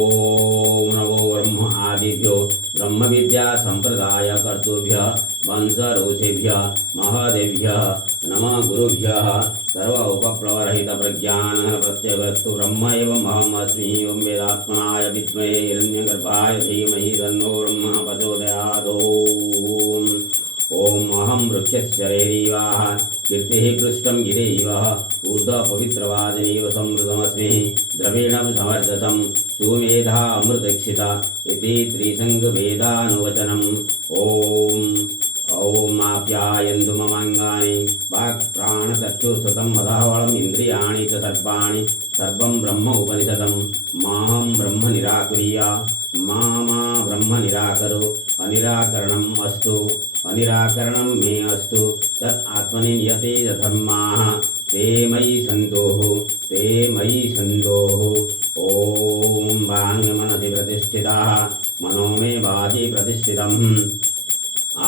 ओम नमो ब्रह्म आदिभ्यो ब्रह्म विद्या संप्रदाय कर्तृभ्य वंशऋषिभ्य महदेभ्य नमः गुरुभ्यः सर्व उपप्लवरहित प्रज्ञान प्रत्यगस्तु ब्रह्म एवं अहमस्मि ओं वेदात्मनाय विद्महे हिरण्यगर्भाय धीमहि तन्नो ब्रह्म प्रचोदयात्। ओम अहम वृक्षश्चरेरीवाः कीर्तिः पृष्ठं गिरेवः ऊर्ध्वपवित्रवादिनीव संवृतमस्मि द्रविणं समर्चसं सुमेधा अमृतक्षिता इति त्रिसङ्गवेदानुवचनम्। ओम आप्यायन्तु ममाङ्गानि वाक्प्राणचक्षुश्रुतं मदहवलम् इन्द्रियाणि च सर्वाणि सर्वं ब्रह्म उपनिषदं माहं ब्रह्म निराकुर्या मा ब्रह्म निराकरो अनिराकरणम् अस्तु अनिराकरणं मे अस्तु तत् आत्मनि नियते धर्माः ते मयि सन्तोः ओम वाङ्मनसि प्रतिष्ठिताः मनो मे वाचि प्रतिष्ठितम्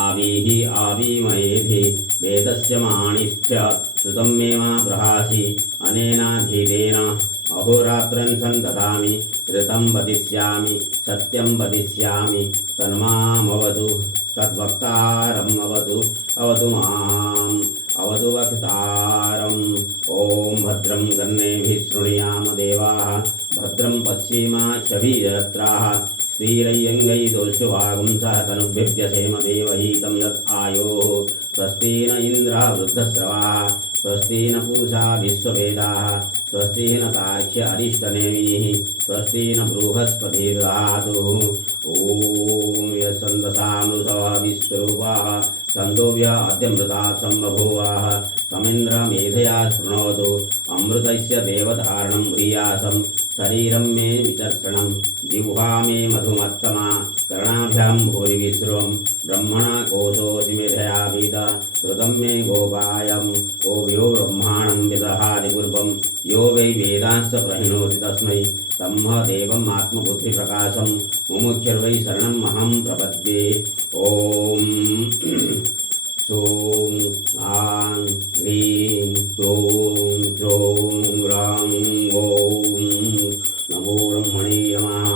आवीहि आवीमयेधि वेदस्य माणिस्थ्य श्रुतं मे मा प्रहासि अनेनाधीतेन अहोरात्रं सन्दधामि ऋतं वदिष्यामि सत्यं वदिष्यामि तन्मामवतु तद्वक्तारम् अवतु माम् अवतु वक्तारम्। ओम भद्रं कर्णेभिः शृणुयाम देवाः भद्रं पश्येमाक्षभिर्यजत्राः स्थिरैरङ्गैस्तुष्टुवागुं सह तनुभिर्व्यसेम देवहितं यत् आयोः स्वस्ति न इन्द्रः वृद्धश्रवाः स्वस्ति न पूषा विश्ववेदाः स्वस्ति न तार्क्ष्य अरिष्टनेमिः स्वस्ति न बृहस्पतिर्दधातु दधातु। ओम यस्सन्दसामृषः विश्वरूपाः छन्दोभ्य अद्यमृतात् सम्बभूवाः समिन्द्रमेधया शृणोतु अमृतस्य देवधारणं ब्रीयासं शरीरं मे विचर्षणं जिह्वा मे मधुमत्तमा कर्णाभ्यां भूरिविश्रुवं ब्रह्मणा कोशोऽसि मेधया विदा श्रुतं मे गोपायं गोभ्यो ब्रह्माणं विदहादिपूर्वं यो वै वेदांश्च प्रहिणोति तस्मै तम्ह देवम् आत्मबुद्धिप्रकाशं मुमुक्षुर्वै शरणम् अहं प्रपद्ये। ओम सों आं ह्रीं क्रों च्रों रां ॐ नमो ब्रह्मणे नमः।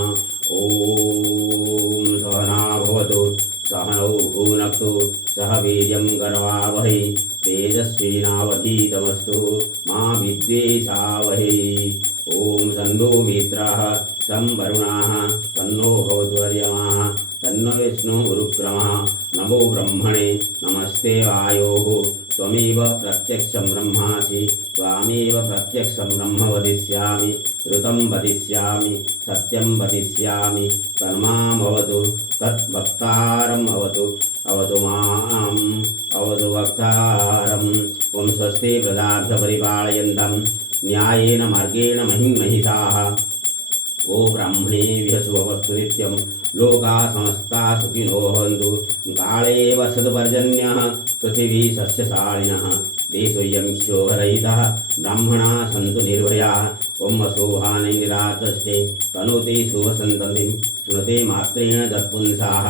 ओम सहना भवतु सहनौ भुनक्तु सह वीर्यं करवावहै तेजस्विनावधीतमस्तु मा विद्वेषावहै। ओम तन्नो मित्रः तं वरुणः तन्नो भवद्वर्यमः तन्नो विष्णुरुक्रमः नमो ब्रह्मणे नमस्ते वायोः त्वमेव प्रत्यक्षं ब्रह्मासि त्वामेव प्रत्यक्षं ब्रह्म वदिष्यामि ऋतं वदिष्यामि सत्यं वदिष्यामि तन्मामवतु तद्वक्तारम् अवतु माम् अवतु वक्तारम्। ओं स्वस्ति प्रजाभ्य परिपालयन्तं न्यायेन मार्गेण महिषाः ओ ब्राह्मणेभ्यः शुभमस्तु नित्यं लोकाः समस्ताः सुखिनो भवन्तु काले वर्षतु पर्जन्यः पृथिवी सस्यशालिनः देशोऽयं क्षोभरहितः ब्राह्मणाः सन्तु निर्भयाः ओं वसुहानि निराचष्टे तनुते शुभसन्ततिं स्मृते मात्रेण तत्पुंसाः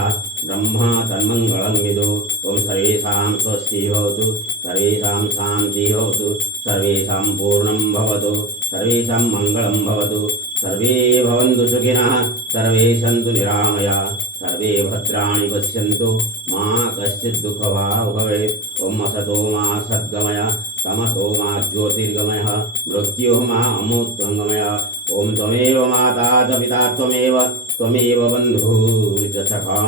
ब्रह्म तन्मङ्गलं विदु ओं सर्वेषां स्वस्ति भवतु सर्वेषां शान्तिः भवतु सर्वेषां पूर्णं भवतु सर्वेषां मङ्गलं भवतु सर्वे भवन्तु सुखिनः सर्वे सन्तु निरामया सर्वे भद्राणि पश्यन्तु मा कश्चित् दुःखभाग् भवेत्। ओं असतो मा सद्गमय तमसो मा ज्योतिर्गमय मृत्युः मा अमृतङ्गमय। ओं त्वमेव माता च पिता त्वमेव बन्धुः च सखा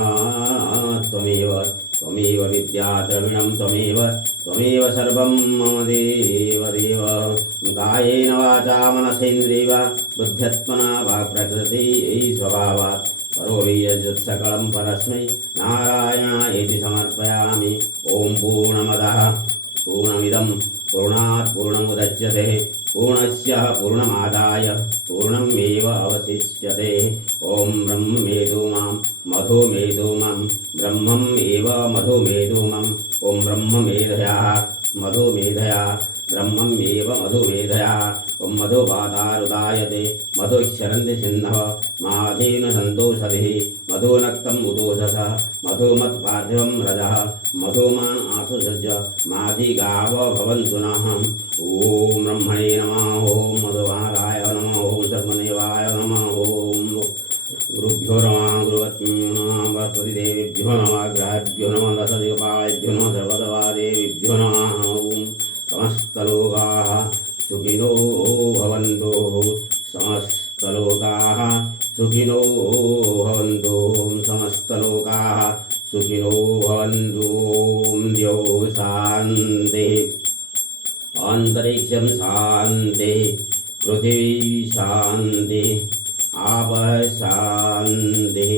त्वमेव विद्या द्रविणं त्वमेव सर्वं मम देव कायेन वाचा मनसेन्द्रियैर्वा बुद्ध्यत्मना वा प्रकृतिः स्वभावात् करोमि यत् सकलं परस्मै नारायणायेति समर्पयामि। ओम पूर्णमदः पूर्णमिदं पूर्णात् पूर्णमुदच्यते पूर्णस्य पूर्णमादाय पूर्णमेव अवशिष्यते। ओम ब्रह्मेदु मां मधुमेदु मां ब्रह्मम् एव मधुमेदु माम् ओम ब्रह्ममेधया मधुमेधया ब्रह्मम् एव मधुमेधया ओम मधुपादारुदायते मधुक्षरन्ति सिन्धव माधीन सन्तोषधिः मधुनक्तम् उदोषस मधुमत्पार्थिवं रजः मधुमान् आसुसज्ज माधि गाव भवन्तु नः। ओम ब्रह्मणे नमः ओम मधुवादाय नमः ओम सर्वदेवाय नमः ओम गुरुभ्यो नमः गुरुवत्म्यो नमः बृहस्पतिदेवेभ्यो नमः ग्रहेभ्यो नमः दशदिक्पालेभ्यो नमः सर्वदेवादेवेभ्यो नमः ॐ समस्तलोकाः सुखिनो भवन्तु समस्तलोकाः सुखिनो भवन्तु समस्तलोकाः सुखिनो भवन्तु ॐ द्यौः शान्तिः अंतरिक्षं शान्तिः पृथिवी शान्तिः आपः शान्तिः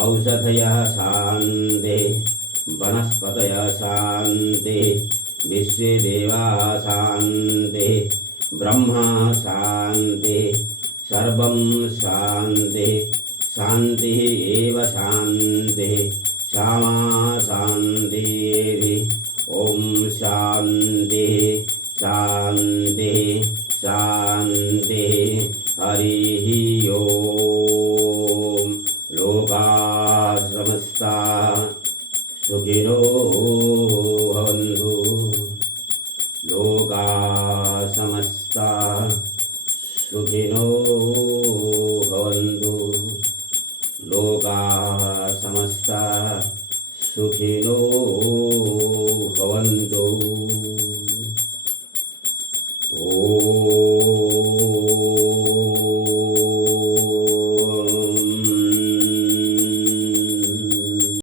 औषधयः शान्तिः वनस्पतयः शान्तिः विश्वे देवाः शान्तिः ब्रह्मा शान्तिः सर्वं शान्तिः शान्तिः एव शान्तिः श्यामा शान्तिः ॐ शान्तिः शान्तिः शान्तिः हरिः ॐ लोकाः समस्ताः सुखिनो भवन्तु लोकाः समस्ताः सुखिनो भवन्तु लोकाः समस्ताः सुखिनो भवन्तु। ॐ